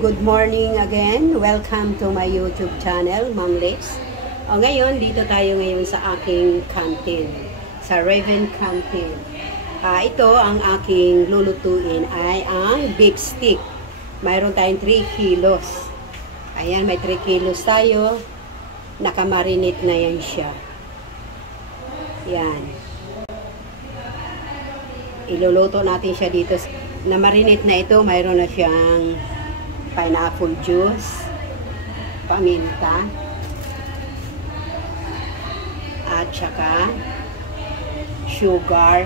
good morning again. Welcome to my YouTube channel, Ma'am Lex. Ngayon, dito tayo ngayon sa aking canteen, sa Raven Canteen. Ito, ang aking lulutuin ay ang beef stick. Mayroon tayong 3 kilos. Ayan, may 3 kilos tayo. Nakamarinate na yan siya. Yan. Iluluto natin siya dito. Na-marinate na ito, mayroon na siyang pineapple juice, paminta, at saka sugar,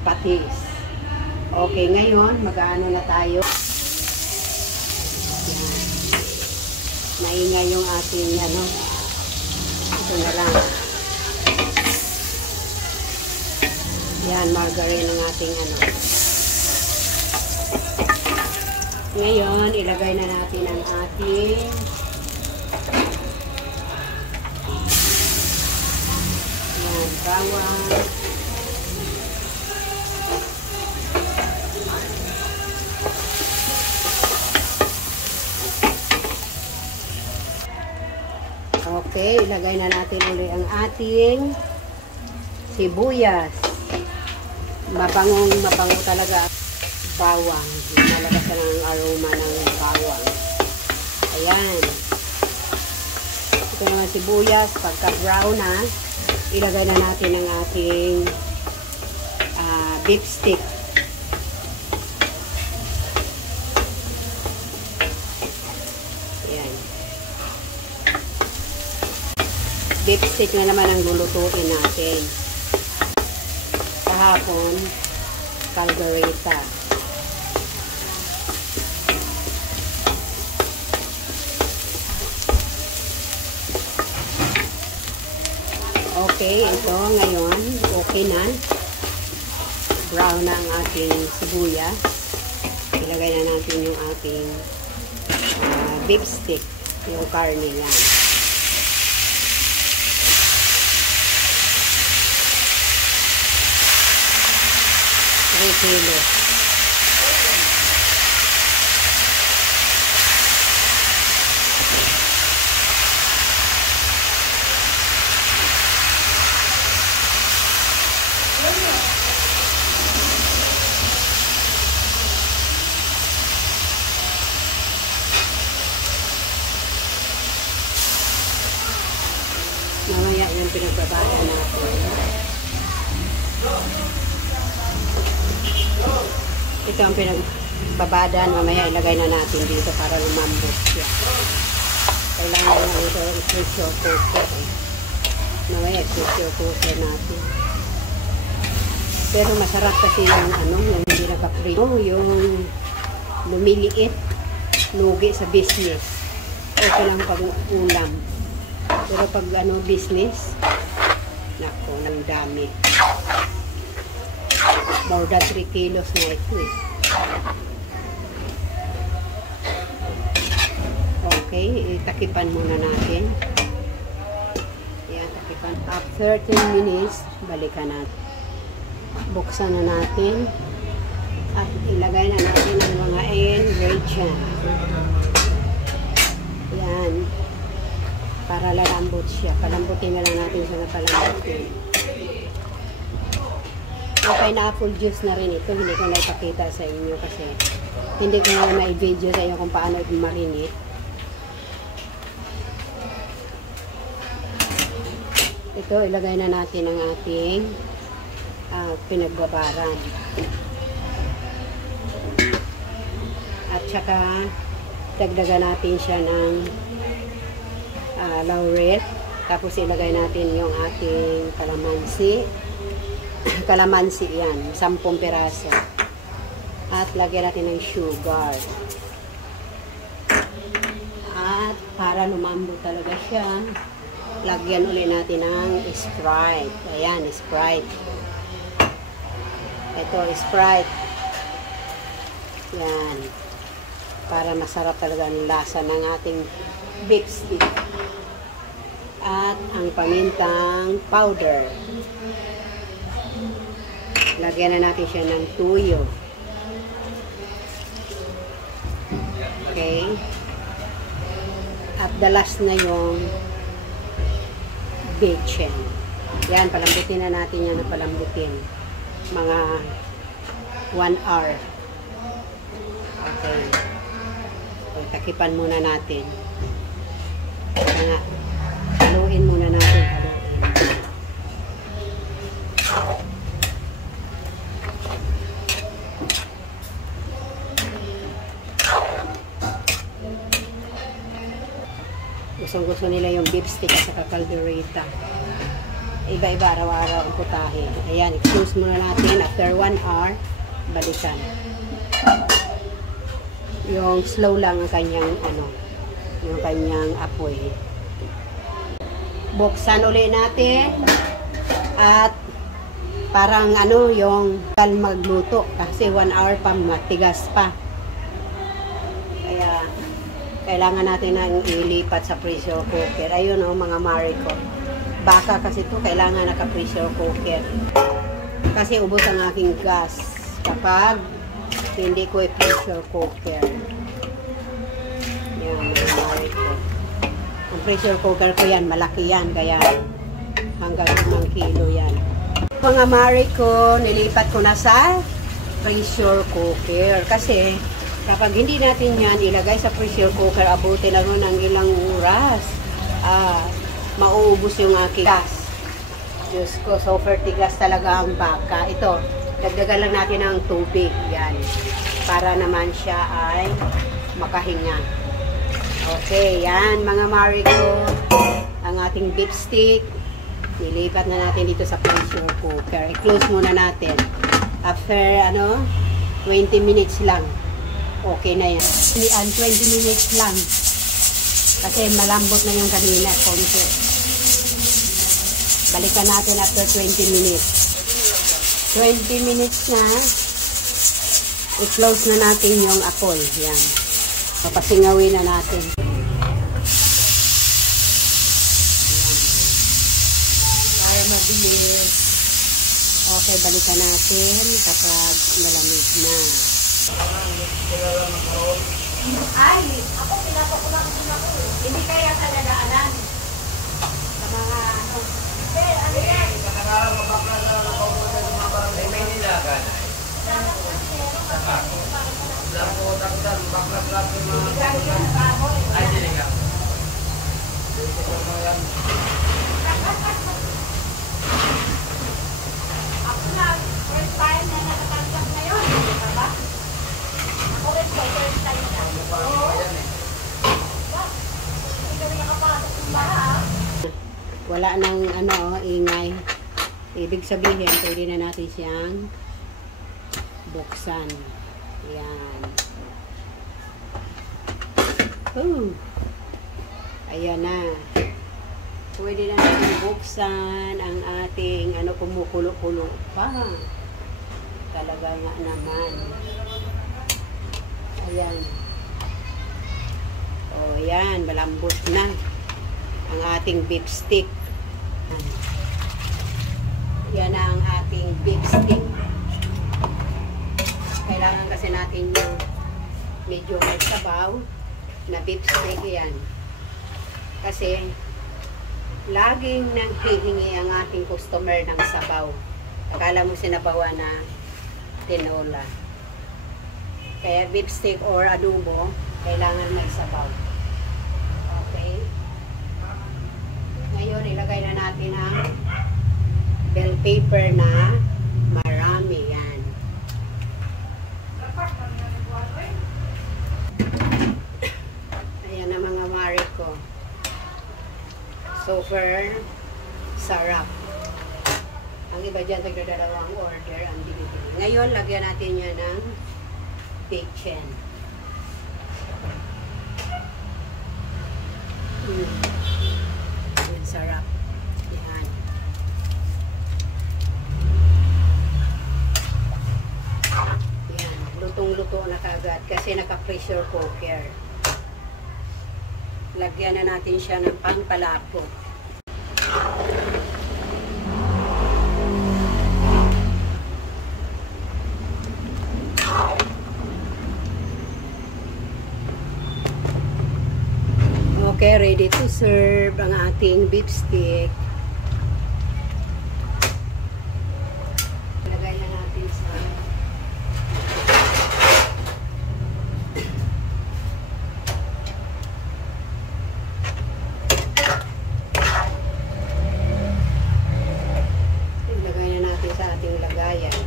patis. Okay, ngayon, mag-ano na tayo. Yan. Maingay yung ating, ito na lang. Yan, margarine ng ating Ngayon, ilagay na natin ang ating bawang. Okay, ilagay na natin ulit ang ating sibuyas. Mabango talaga bawang. Malabas na ang aroma ng bawang. Ayan. Ito naman sibuyas. Pagka brown na, ilagay na natin ang ating beef stick. Ayan. Beef stick na naman ang lulutuin natin. Kahapon, caldereta. Okay, ito ngayon, okay na. Brown na ang ating sibuyas. Ilagay na natin yung ating beef stick, yung karne yan. 3 kilos. Mamaya yung pinagbabada natin. Ito ang pinagbabadan. Mamaya ilagay na natin dito para lumambot siya. Kailangan na ito i-pressure cooker. Mamaya i-pressure cooker natin. Pero masarap kasi yung yung hindi naka-pressure. Yung lumiliit. Lugi sa business. Okay lang pag ulam. Pero pag business, nako, ng dami. More than 3 kilos na ito eh. Okay, itakipan muna natin. Yan, takipan. After 10 minutes, balikan natin. Buksan na natin. At ilagay na natin ang mga ingredients. Yan. Para lalambot siya. Palambutin na lang natin siya na palambutin. May pineapple juice na rin ito. Hindi ko na ipakita sa inyo kasi hindi ko na ma-video sa inyo kung paano i-marinate. Ito, ilagay na natin ang ating pinagbabaran. At saka, dagdagan natin siya ng laurel. Tapos ilagay natin yung ating kalamansi. Kalamansi yan, 10 piraso. At lagyan natin ng sugar. At para lumambot talaga siya, lagyan ulit natin ng Sprite. Ayan, Sprite. Ito, Sprite. Yan. Para masarap talaga ang lasa ng ating beef stick. At ang pamintang powder. Lagyan na natin siya ng tuyo. Okay. At the last na yung bacon. Yan, palambutin na natin yan na palambutin. Mga 1 hour. Okay. So, takipan muna natin. Haluin muna natin. Haluin. Gustong-gusto nila yung beef stick at saka caldereta. Iba-iba araw-araw ang putahe. Ayan, i-close muna natin. After 1 hour, balikan. Yung slow lang ang kanyang yung kanyang apoy. Buksan uli natin. At parang yung magluto. Kasi 1 hour pa, matigas pa. Kaya, kailangan natin nang ilipat sa pressure cooker. Ayun mga mare ko. Baka kasi ito, kailangan naka-pressure cooker. Kasi ubos ang aking gas kapag hindi ko i-pressure cooker. Yan, mga mare ko. Ang pressure cooker ko yan, malaki yan. Kaya hanggang 5 kilo yan. Mga mare ko, nilipat ko na sa pressure cooker. Kasi kapag hindi natin yan ilagay sa pressure cooker, abutin na rin ng ilang oras. Mauubos yung aking gas. Diyos ko, super tigas talaga ang baka. Ito, dagdagan lang natin ng tubig. Yan. Para naman siya ay makahinga. Okay, yan mga mare ko. Ang ating beef stick. Nilipat na natin dito sa pressure cooker. I-close muna natin. After, 20 minutes lang. Okay na yan. 20 minutes lang. Kasi malambot na yung kanina. Konti. Balikan natin after 20 minutes. 20 minutes na. I-close na natin yung apoy. Yan. Papasingawin na natin. Para mabilis. Okay, balikan natin kapag malamig na. Ay, ako pinapakulang din ako. Hindi kaya talagaan sa mga ano yan? Katagalan mabakla sa mga mga barangay. May nilagan. Lampo, takdan, bakla-bakla mga barangay. Ay, hindi nga. Ako na, first time na nakatanggap ngayon. Diba? Ako rin po, first time na. Hindi kami nakapasok ng baha. Wala nang ingay. Ibig sabihin, pwede na natin siyang buksan. Ayan. Ayan na. Pwede na natin buksan ang ating kumukulo-kulo pa. Talaga nga naman. Ayan. O, ayan. Malambot na ang ating beef stick. Yan na ang ating beef stick. Kailangan kasi natin yung medyo may sabaw na beef stick yan. Kasi laging nang hihingi ang ating customer ng sabaw. Akala mo sinabawan na tinola. Kaya beef stick or adobo, kailangan may sabaw. Okay? Ngayon, ilagay na natin ang bell paper na marami. Yan. Ayan na mga mare ko. Super sarap. Ang iba dyan, nagdadalawang order ang binibili. Ngayon, lagyan natin yan ng bacon. Sarap. Yan. Yan. Lutong-luto na kagad kasi naka-pressure cooker. Lagyan na natin siya ng pampalapot. Okay, ready to serve ang ating beef stick. Lagay na natin sa ating lagayan.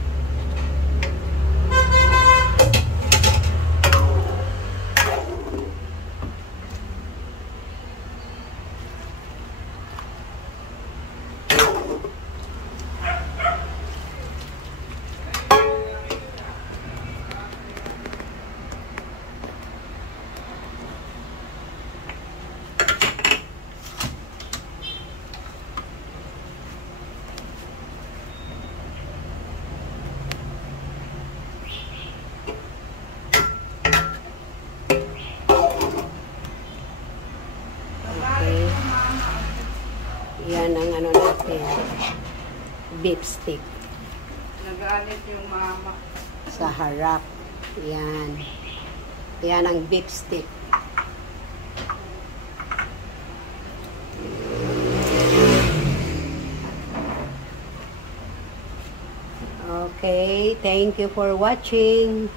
Yan ang ano natin, beef stick. Nagalit yung mama. Sa harap. Yan. Yan ang beef stick. Okay, thank you for watching.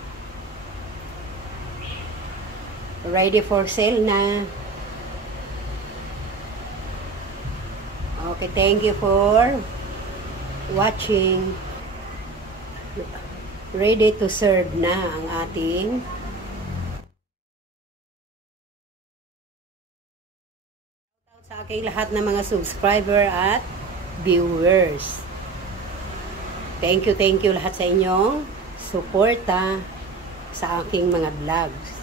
Ready for sale na. Okay, thank you for watching. Ready to serve na ang ating sa aking lahat ng mga subscriber at viewers. Thank you lahat sa inyong suporta sa aking mga vlogs.